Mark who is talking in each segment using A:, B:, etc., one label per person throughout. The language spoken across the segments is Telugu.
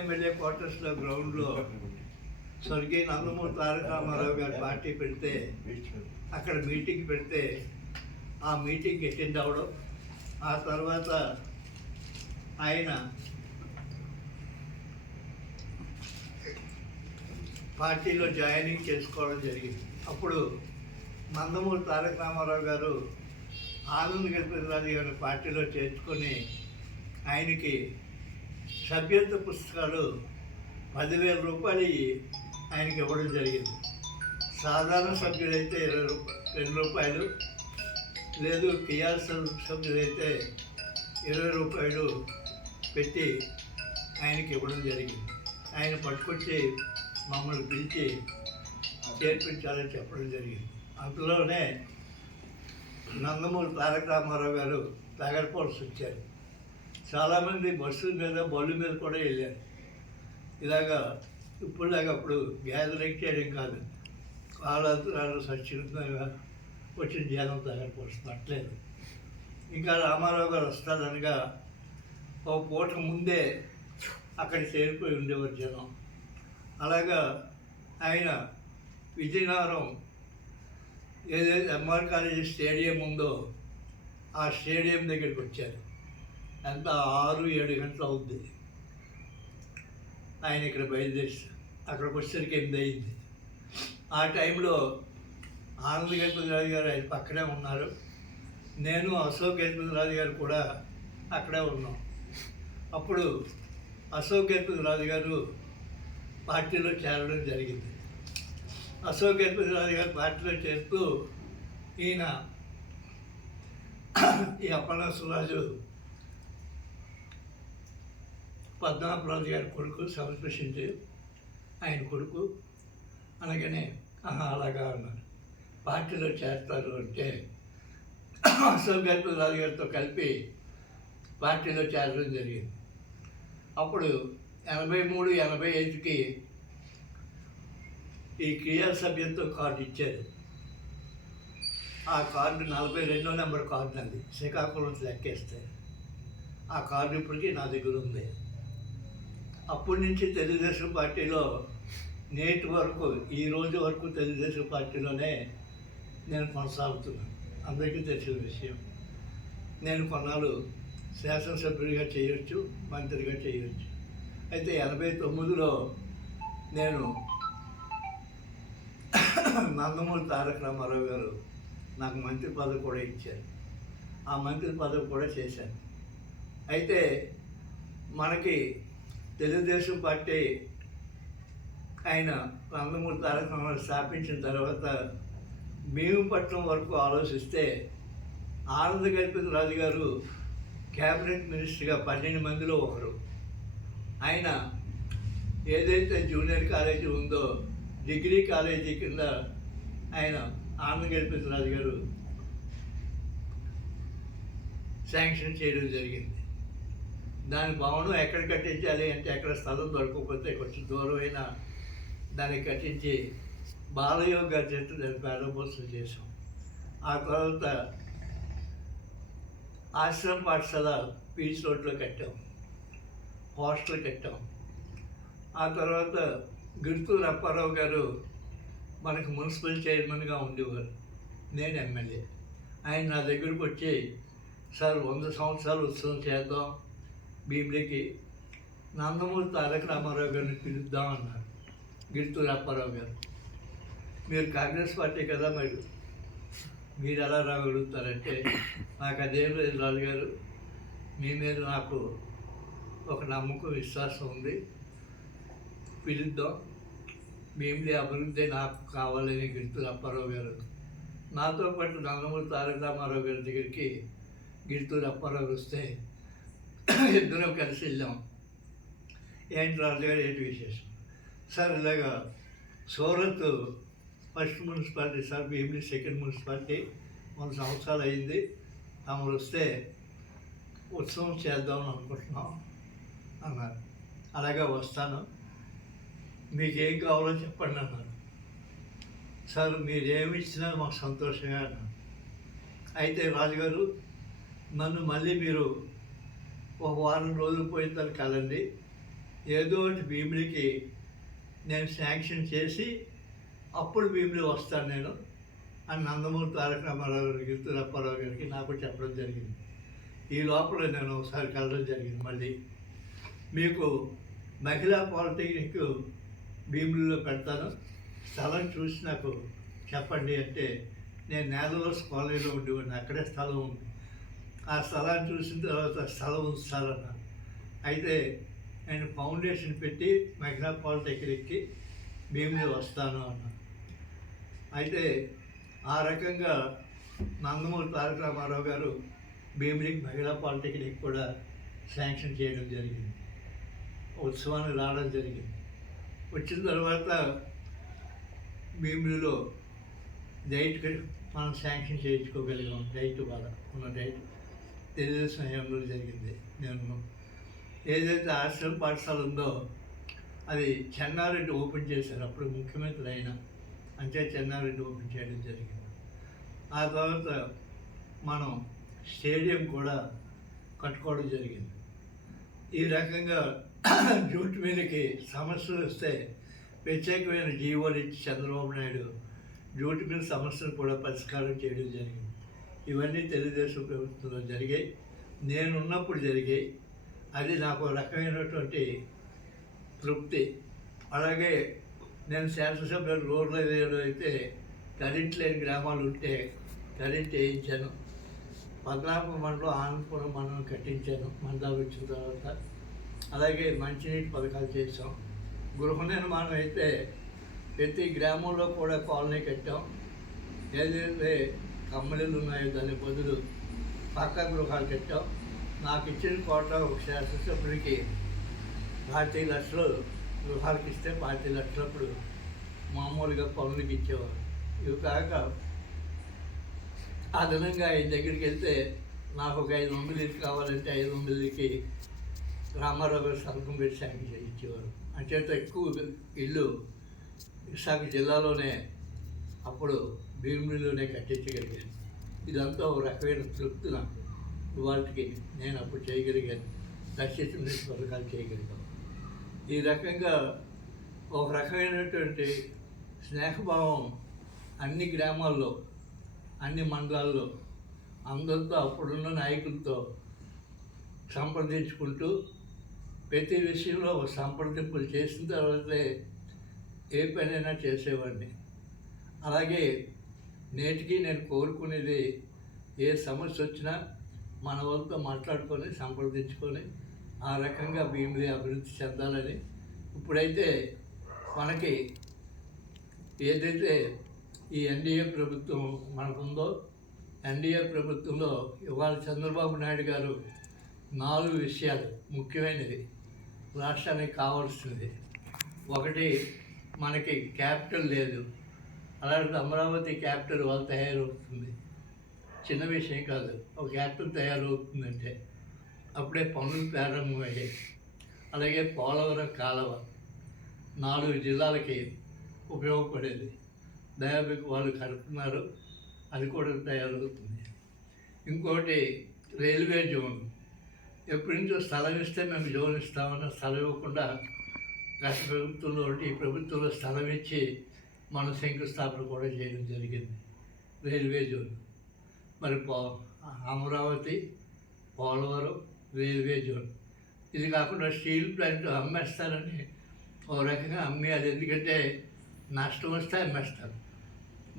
A: ఎమ్మెల్యే క్వార్టర్స్లో గ్రౌండ్లో స్వర్గీయ నందమూరి తారక రామారావు గారి పార్టీ పెడితే అక్కడ మీటింగ్ పెడితే ఆ మీటింగ్ అటెండ్ అవ్వడం ఆ తర్వాత ఆయన పార్టీలో జాయినింగ్ చేసుకోవడం జరిగింది. అప్పుడు నందమూరి తారక రామారావు గారు ఆనంద్ గణపతిరాజు గారి పార్టీలో చేర్చుకొని ఆయనకి సభ్యత్వ పుస్తకాలు పదివేల రూపాయలు ఆయనకి ఇవ్వడం జరిగింది. సాధారణ సభ్యులైతే ఇరవై రూపాయలు రెండు రూపాయలు లేదు కియార్ సభ్యులైతే ఇరవై రూపాయలు పెట్టి ఆయనకి ఇవ్వడం జరిగింది. ఆయన పట్టుకొచ్చి మమ్మల్ని పిలిచి చేర్పించాలని చెప్పడం జరిగింది. అందులోనే నందమూరి తారక రామారావు గారు తాగరపోల్సి వచ్చారు చాలామంది బస్సుల మీద బళ్ళు మీద కూడా వెళ్ళారు. ఇలాగా ఇప్పుడులాగా అప్పుడు గ్యాదరింగ్ చేయడం కాదు. కాలాంతరాలు సచ్చితంగా వచ్చిన జనం తాగరపోల్సి వస్తున్నట్లేదు. ఇంకా రామారావు గారు వస్తారనగా ఓ పూట ముందే అక్కడ చేరిపోయి ఉండేవారు జనం. అలాగా ఆయన విజయనగరం ఏదైతే ఎంఆర్ కాలేజీ స్టేడియం ఉందో ఆ స్టేడియం దగ్గరికి వచ్చారు. ఎంత ఆరు ఏడు గంటలు అవుద్ది. ఆయన ఇక్కడ బయలుదేరి అక్కడికి వచ్చేసరికి ఎనిమిది అయింది. ఆ టైంలో ఆనంద్ గణపతిరాజు గారు ఆయన పక్కనే ఉన్నారు. నేను అశోక్ గణపతిరాజు గారు కూడా అక్కడే ఉన్నాం. అప్పుడు అశోక్ గణపతిరాజు గారు పార్టీలో చేరడం జరిగింది. అశోక్ గణపతిరాజు గారు పార్టీలో చేస్తూ ఈయన ఈ అప్పన్న సురాజు పద్మనాభరాజు గారి కొడుకు సమర్పించింది ఆయన కొడుకు. అనగానే ఆహా అలాగా అన్నారు. పార్టీలో చేస్తారు అంటే అశోక్ రాజు గారితో కలిపి పార్టీలో చేరడం జరిగింది. అప్పుడు ఎనభై మూడు ఎనభై ఐదుకి ఈ క్రియా సభ్యత్వ కార్డు ఇచ్చారు. ఆ కార్డు నలభై రెండో నెంబర్ కార్డు అండి శ్రీకాకుళం లెక్కేస్తే. ఆ కార్డు ఇప్పటికీ నా దగ్గర ఉంది. అప్పటి నుంచి తెలుగుదేశం పార్టీలో నేటి వరకు ఈ రోజు వరకు తెలుగుదేశం పార్టీలోనే నేను కొనసాగుతున్నాను. అందరికీ తెలిసిన విషయం. నేను కొన్నాళ్ళు శాసనసభ్యుడిగా చేయొచ్చు మంత్రిగా చేయొచ్చు. అయితే ఎనభై తొమ్మిదిలో నేను నందమూరి తారక రామారావు గారు నాకు మంత్రి పదవి కూడా ఇచ్చారు. ఆ మంత్రి పదవి కూడా చేశాను. అయితే మనకి తెలుగుదేశం పార్టీ ఆయన నందమూరి తారక రామారావు స్థాపించిన తర్వాత భీముపట్నం వరకు ఆలోచిస్తే ఆనంద గణపతి రాజు గారు క్యాబినెట్ మినిస్టర్గా పన్నెండు మందిలో ఒకరు. ఆయన ఏదైతే జూనియర్ కాలేజీ ఉందో డిగ్రీ కాలేజీ కింద ఆయన ఆనంద గణపతి రాజు గారు శాంక్షన్ చేయడం జరిగింది. దాని భవనం ఎక్కడ కట్టించాలి అంటే ఎక్కడ స్థలం దొరకకపోతే కొంచెం దూరమైన దాన్ని కట్టించి బాలయోగ చెట్టు దాన్ని ప్రారంభోత్సవం చేశాం. ఆ తర్వాత ఆశ్రమ పాఠశాల పీచ్ రోడ్లో కట్టాం. హాస్టల్ కట్టాం. ఆ తర్వాత గిడుతూరు అప్పారావు గారు మనకు మున్సిపల్ చైర్మన్గా ఉండేవారు. నేను ఎమ్మెల్యే. ఆయన నా దగ్గరకు వచ్చి సార్ వంద సంవత్సరాలు ఉత్సవం చేద్దాం. భీమిలికి నందమూరి తారక రామారావు గారిని పిలుద్దాం అన్నారు. గిడుతూరు అప్పారావు గారు. మీరు కాంగ్రెస్ పార్టీ కదా మరి? మీరు ఎలా రాగలుగుతారంటే నాకు అదేం లేదు రాజు గారు మీ మీద నాకు ఒక నమ్మకం విశ్వాసం ఉంది. పిలుద్దాం. భీమిలి అభివృద్ధి నాకు కావాలని గిడుతూరు అప్పారావు గారు. నాతో పాటు నందమూరి తారక రామారావు గారి దగ్గరికి గిడుతూరు అప్పారావు వస్తే ఇద్దరం కలిసి వెళ్ళాం. ఏంటి రాజుగారు ఏంటి విశేషం? సార్ ఇలాగా Surat first municipality sir Bheemili second municipality వంద సంవత్సరాలు అయింది. తమరు వస్తే ఉత్సవం చేద్దామని అనుకుంటున్నాం అన్నారు. అలాగే వస్తాను. మీకేం కావాలో చెప్పండి అన్నారు. సార్ మీరు ఏమి ఇచ్చినా మాకు సంతోషంగా అన్నారు. అయితే రాజుగారు నన్ను మళ్ళీ మీరు ఒక వారం రోజులు పోయిన తను కలండి ఏదో ఒకటి భీముడికి నేను శాంక్షన్ చేసి అప్పుడు భీముడి వస్తాను నేను అని నందమూరి తారక రామారావు గారికి రప్పారావు గారికి నాకు చెప్పడం జరిగింది. ఈ లోపల నేను ఒకసారి కలడం జరిగింది మళ్ళీ. మీకు మహిళా పాలిటెక్నిక్ భీములలో పెడతాను. స్థలం చూసి నాకు చెప్పండి అంటే నేను నేలవర్స్ కాలనీలో ఉండేవాడిని అక్కడే స్థలం ఉంది. ఆ స్థలాన్ని చూసిన తర్వాత స్థలం ఉంచాలన్నా అయితే నేను ఫౌండేషన్ పెట్టి మహిళా పాలిటెక్నిక్కి భీమిని వస్తాను అన్నాను. అయితే ఆ రకంగా నందమూరి తారక రామారావు గారు భీమిలికి మహిళా పాలిటెక్నిక్ కూడా శాంక్షన్ చేయడం జరిగింది. ఉత్సవానికి రావడం జరిగింది. వచ్చిన తర్వాత భీమిలిలో డైట్ మనం శాంక్షన్ చేయించుకోగలిగాం. డైట్ వల్ల ఉన్న డైట్ తెలుగుదేశం హయాంలో జరిగింది. నేను ఏదైతే ఆశ్రమ పాఠశాల ఉందో అది చెన్నారెడ్డి ఓపెన్ చేశారు. అప్పుడు ముఖ్యమంత్రి అయిన అంటే చెన్నారెడ్డి ఓపెన్ చేయడం జరిగింది. ఆ తర్వాత మనం స్టేడియం కూడా కట్టుకోవడం జరిగింది. ఈ రకంగా జూట్ మీదకి సమస్యలు వస్తే ప్రత్యేకమైన జీవోలు ఇచ్చి చంద్రబాబు నాయుడు జూట్ మీద సమస్యలు కూడా పరిష్కారం చేయడం జరిగింది. ఇవన్నీ తెలుగుదేశం ప్రభుత్వంలో జరిగాయి. నేనున్నప్పుడు జరిగాయి. అది నాకు రకమైనటువంటి తృప్తి. అలాగే నేను శాసనసభ్యులు రోడ్ల ఏరియాలో అయితే కరెంట్ లేని గ్రామాలు ఉంటే కరెంట్ వేయించాను. పద్నాలుగు మండలం ఆనందపురం మండలం కట్టించాను. మండలాలు వచ్చిన తర్వాత అలాగే మంచినీటి పథకాలు చేసాం గృహ నిర్మాణం అయితే ప్రతి గ్రామంలో కూడా కాలనీ కట్టాం. ఏదైతే కమ్మలీలు ఉన్నాయో దాని బదులు పక్క గృహాలు కట్టాం నాకు ఇచ్చిన కోట ఒక శాసనసభ్యుడికి పాతిక లక్షలు గృహాలకు ఇస్తే పాతిక లక్షలప్పుడు మామూలుగా పనులకి ఇచ్చేవారు. ఇవి కాక అదనంగా ఆయన దగ్గరికి వెళ్తే నాకు ఒక ఐదు వందలు ఇల్లు కావాలంటే ఐదు వందలకి రామారావు గారు సంతకం పెట్టి శాంక్షన్ చేసి ఇచ్చేవారు అంచేత ఎక్కువ ఇల్లు విశాఖ జిల్లాలోనే అప్పుడు భీముడిలోనే కట్టించగలిగాను ఇదంతా ఒక రకమైన తృప్తి నాకు వాటికి నేను అప్పుడు చేయగలిగాను. దక్షిణ నుంచి పథకాలు చేయగలిగాను. ఈ రకంగా ఒక రకమైనటువంటి స్నేహభావం అన్ని గ్రామాల్లో అన్ని మండలాల్లో అందరితో అప్పుడున్న నాయకులతో సంప్రదించుకుంటూ ప్రతి విషయంలో ఒక సంప్రదింపులు చేసిన తర్వాతే ఏ పనైనా చేసేవాడిని. అలాగే నేటికి నేను కోరుకునేది ఏ సమస్య వచ్చినా మన వాళ్ళతో మాట్లాడుకొని సంప్రదించుకొని ఆ రకంగా భీమిలి అభివృద్ధి చెందాలని ఇప్పుడైతే మనకి ఏదైతే ఈ ఎన్డీఏ ప్రభుత్వం మనకుందో ఎన్డీఏ ప్రభుత్వంలో ఇవాళ చంద్రబాబు నాయుడు గారు నాలుగు విషయాలు ముఖ్యమైనది రాష్ట్రానికి కావాల్సింది ఒకటి మనకి క్యాపిటల్ లేదు. అలాంటి అమరావతి క్యాపిటల్ వాళ్ళు తయారవుతుంది. చిన్న విషయం కాదు ఒక క్యాపిటల్ తయారవుతుందంటే అప్పుడే పనులు ప్రారంభమయ్యాయి. అలాగే పోలవరం కాలువ నాలుగు జిల్లాలకి ఉపయోగపడేది. దయాబిక్ వాళ్ళు కడుతున్నారు అది కూడా తయారవుతుంది. ఇంకోటి రైల్వే జోన్. ఎప్పటి నుంచో స్థలం ఇస్తే మేము జోన్ ఇస్తామన్న స్థలం ఇవ్వకుండా గత ప్రభుత్వంలో ఈ ప్రభుత్వంలో స్థలం ఇచ్చి మనం శంకుస్థాపన కూడా చేయడం జరిగింది. Railway zone. మరి పో అమరావతి పోలవరం రైల్వే జోన్. ఇది కాకుండా స్టీల్ ప్లాంట్ అమ్మేస్తారని ఓ రకంగా అమ్మి అది ఎందుకంటే నష్టం వస్తే అమ్మేస్తారు.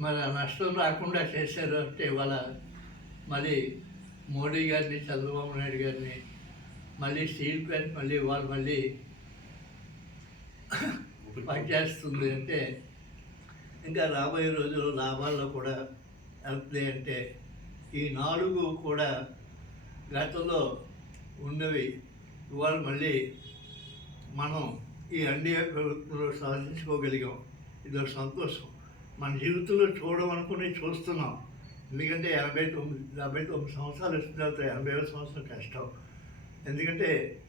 A: మరి ఆ నష్టం రాకుండా చేశారు అంటే ఇవాళ మళ్ళీ మోడీ గారిని చంద్రబాబు నాయుడు గారిని మళ్ళీ స్టీల్ ప్లాంట్ మళ్ళీ వాళ్ళు మళ్ళీ పనిచేస్తుంది అంటే ఇంకా రాబోయే రోజుల్లో లాభాల్లో కూడా వెళ్తాయి అంటే ఈ నాలుగు కూడా గతంలో ఉన్నవి. ఇవాళ మళ్ళీ మనం ఈ అన్ని ప్రభుత్వంలో సాధించుకోగలిగాం. ఇదో సంతోషం. మన జీవితంలో చూడమనుకుని చూస్తున్నాం. ఎందుకంటే ఎనభై తొమ్మిది డెబ్బై తొమ్మిది సంవత్సరాలు వచ్చిన తర్వాత ఎనభై సంవత్సరం కష్టం. ఎందుకంటే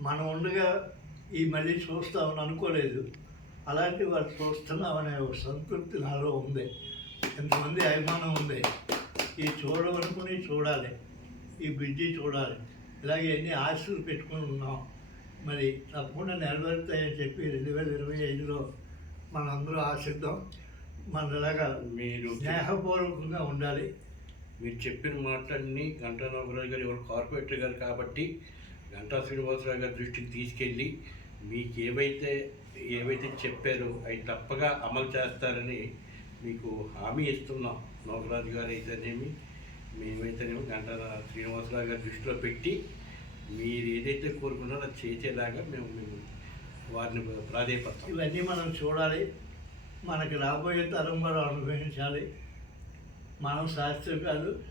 A: మనం ఉండగా ఈ మళ్ళీ చూస్తామని అనుకోలేదు. అలాంటి వారు చూస్తున్నామనే ఒక సంతృప్తి నాలో ఉంది. ఎంతమంది అభిమానం ఉంది. ఈ చూడమనుకుని చూడాలి. ఈ బ్రిడ్జి చూడాలి. ఇలాగే ఎన్ని ఆశలు పెట్టుకుని ఉన్నాం. మరి తప్పకుండా నెరవేరుతాయని చెప్పి రెండు వేల ఇరవై ఐదులో మనందరూ ఆశిద్దాం. మనలాగా
B: మీరు
A: స్నేహపూర్వకంగా ఉండాలి.
B: మీరు చెప్పిన మాటలన్నీ గంటా నాగరాజు గారు ఎవరు కార్పొరేటర్ గారు కాబట్టి గంటా శ్రీనివాసరావు గారి దృష్టికి తీసుకెళ్ళి మీకు ఏవైతే ఏవైతే చెప్పారో అవి తప్పగా అమలు చేస్తారని మీకు హామీ ఇస్తున్నాం. నోగరాజు గారు అయితేనేమి మేమైతేనేమి గంటా శ్రీనివాసరావు గారి దృష్టిలో పెట్టి మీరు ఏదైతే కోరుకున్నారో అది చేసేలాగా మేము మేము వారిని ప్రాధాయపడతాం
A: ఇవన్నీ మనం చూడాలి. మనకి రాబోయే తరం వారు అనుభవించాలి. మనం శాస్త్రం కాదు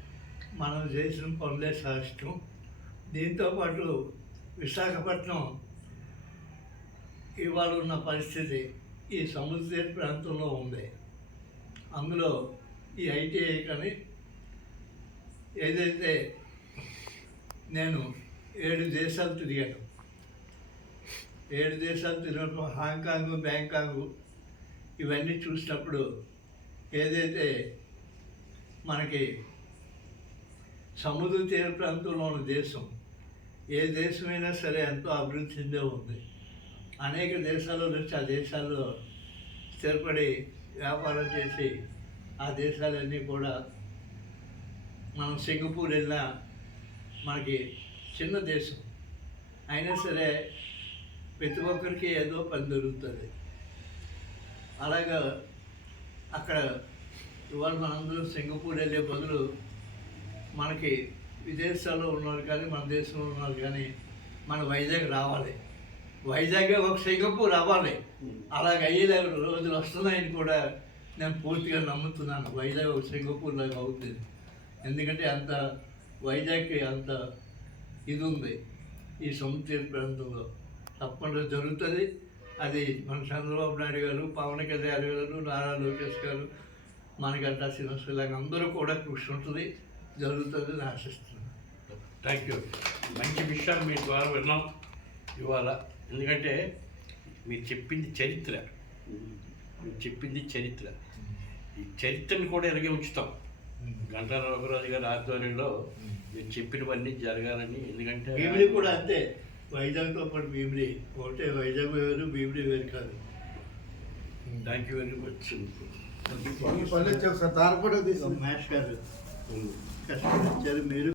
A: మనం చేసిన పనులే శాస్త్రం. దీంతోపాటు విశాఖపట్నం ఇవాళ ఉన్న పరిస్థితి ఈ సముద్ర తీర ప్రాంతంలో ఉంది. అందులో ఈ ఐటీఐ కానీ ఏదైతే నేను ఏడు దేశాలు తిరిగాను. ఏడు దేశాలు తిరిగినప్పుడు హాంకాంగ్ బ్యాంకాంగ్ ఇవన్నీ చూసినప్పుడు ఏదైతే మనకి సముద్ర తీర ప్రాంతంలో ఉన్న దేశం ఏ దేశమైనా సరే ఎంతో అభివృద్ధి చెందే ఉంది. అనేక దేశాల నుంచి ఆ దేశాల్లో స్థిరపడి వ్యాపారం చేసి ఆ దేశాలన్నీ కూడా మనం సింగపూర్ వెళ్ళినా మనకి చిన్న దేశం. అయినా సరే ప్రతి ఒక్కరికి ఏదో పని దొరుకుతుంది. అలాగా అక్కడ ఇవాళ మనందరం సింగపూర్ వెళ్ళే బదులు మనకి విదేశాల్లో ఉన్నారు కానీ మన దేశంలో ఉన్నారు కానీ మన వైజాగ్ రావాలి. వైజాగ్ ఒక సింగపూర్ అవ్వాలి అలాగ అయ్యే రోజులు వస్తున్నాయని కూడా నేను పూర్తిగా నమ్ముతున్నాను. వైజాగ్ ఒక సింగపూర్ లాగా అవుతుంది ఎందుకంటే అంత వైజాగ్కి అంత ఇది ఉంది ఈ సముద్ర ప్రాంతంలో. తప్పకుండా జరుగుతుంది. అది మన చంద్రబాబు నాయుడు గారు పవన్ కళ్యాణ్ గారు నారా లోకేష్ గారు మనకంట శ్రీనివాసరావు అందరూ కూడా కృషి ఉంటుంది. జరుగుతుంది అని ఆశిస్తున్నాను.
B: థ్యాంక్ యూ మంచి విషయాలు మీ ద్వారా విన్నాం. ఇవాళ ఎందుకంటే మీరు చెప్పింది చరిత్ర. మీరు చెప్పింది చరిత్ర. ఈ చరిత్రను కూడా ఎలాగే ఉంచుతాం. గంటా రఘురాజు గారి ఆధ్వర్యంలో మీరు చెప్పినవన్నీ జరగాలని ఎందుకంటే
A: భీమిలి కూడా అంతే. వైజాగ్తో పాటు భీమిలి ఒకటే వైజాగ్ వేరు భీమిలి వేరు కాదు.
B: Thank you very much
C: sir దాని కూడా
A: కష్టపడి మీరు.